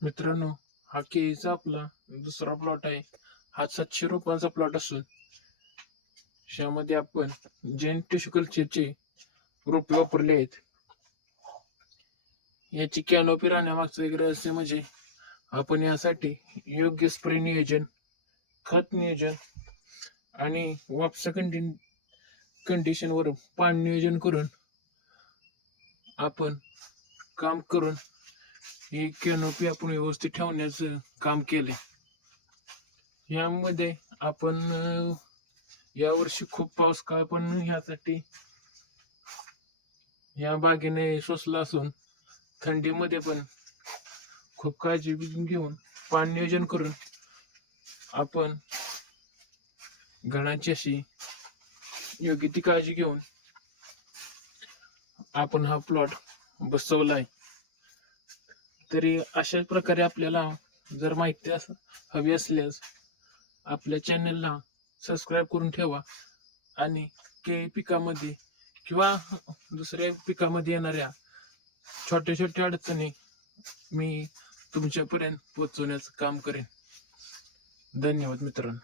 मित्रांनो, हा केळीचा आपला दुसरा प्लॉट आहे. हा 700 रोपांचा प्लॉट असून यामध्ये आपण जैन टिश्यू कल्चरचे रोपे वापरले आहेत. याची कॅनोपी राहण्यामागचं एक रहस्य म्हणजे आपण यासाठी योग्य स्प्रे नियोजन, खत नियोजन आणि वापसा कंडिशनवर पाणी नियोजन करून आपण काम करून ही कॅनोपी आपण व्यवस्थित ठेवण्याचं काम केले. यामध्ये आपण यावर्षी खूप पाऊस काळ पण ह्यासाठी या बागेने सोसला असून थंडीमध्ये पण खूप काळजी घेऊन पाणी नियोजन करून आपण घराची अशी योग्य ती काळजी घेऊन आपण हा प्लॉट बसवलाय. तरी अशाच प्रकारे आपल्याला जर माहिती हवी असल्यास आपल्या चॅनलला सबस्क्राईब करून ठेवा आणि केळी पिकामध्ये किंवा दुसऱ्या पिकामध्ये येणाऱ्या छोट्या छोट्या अडचणी मी तुमच्यापर्यंत पोहोचवण्याचं काम करेन. धन्यवाद मित्रांनो.